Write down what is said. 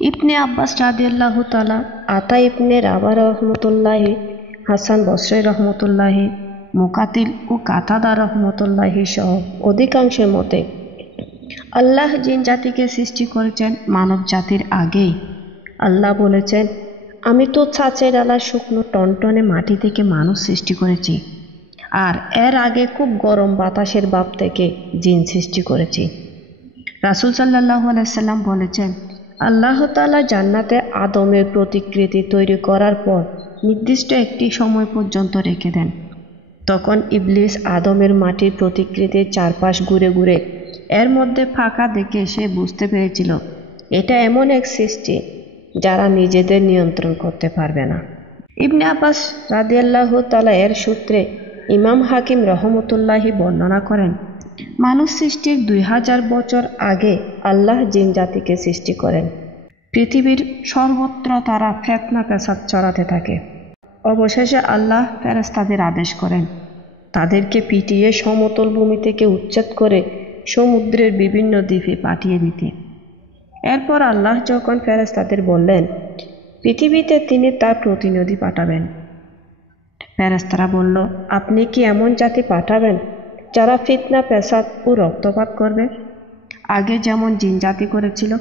ইবনে আব্বাস রাদিয়াল্লাহু তাআলা, আতা ইবনে রাবা রহমতুল্লাহি, হাসান বসরি রহমতুল্লাহি, মুকাতিল ও কাতাদা রহমতুল্লাহি সহ অধিকাংশের মতে আল্লাহ জিন জাতিকে সৃষ্টি করেছেন মানব জাতির আগেই। আল্লাহ বলেছেন, আমি তো ছাঁচের ডালা শুকনো টনটনে মাটি থেকে মানুষ সৃষ্টি করেছি, আর এর আগে খুব গরম বাতাসের ভাপ থেকে জিন সৃষ্টি করেছি। রাসূল সাল্লাল্লাহু আলাইহি সাল্লাম বলেছেন, আল্লাহ তাআলা জান্নাতে আদমের প্রতিকৃতি তৈরি করার পর নির্দিষ্ট একটি সময় পর্যন্ত রেখে দেন। তখন ইবলিস আদমের মাটির প্রতিকৃতির চারপাশ ঘুরে ঘুরে এর মধ্যে ফাঁকা দেখে সে বুঝতে পেরেছিল এটা এমন এক সৃষ্টি যারা নিজেদের নিয়ন্ত্রণ করতে পারবে না। ইবনে আব্বাস রাদিয়াল্লাহু তাআলা এর সূত্রে ইমাম হাকিম রহমতুল্লাহি বর্ণনা করেন, মানুষ সৃষ্টির 2000 বছর আগে আল্লাহ জিন জাতিকে সৃষ্টি করেন। পৃথিবীর সর্বত্র তারা ফিতনা ফাসাদ ছড়াতে থাকে। অবশেষে আল্লাহ ফেরেশতাদের আদেশ করেন তাদেরকে পিটিয়ে সমতল ভূমি থেকে উচ্ছেদ করে সমুদ্রের বিভিন্ন দ্বীপে পাঠিয়ে দিতে। এরপর আল্লাহ যখন ফেরেশতাদের বললেন পৃথিবীতে তিনি তার প্রতিনিধি পাঠাবেন, ফেরেশতারা বলল, আপনি কি এমন জাতি পাঠাবেন যারা ফিতনা ফাসাদ ও রক্তপাত করবে, আগে যেমন জিন জাতি করেছিল?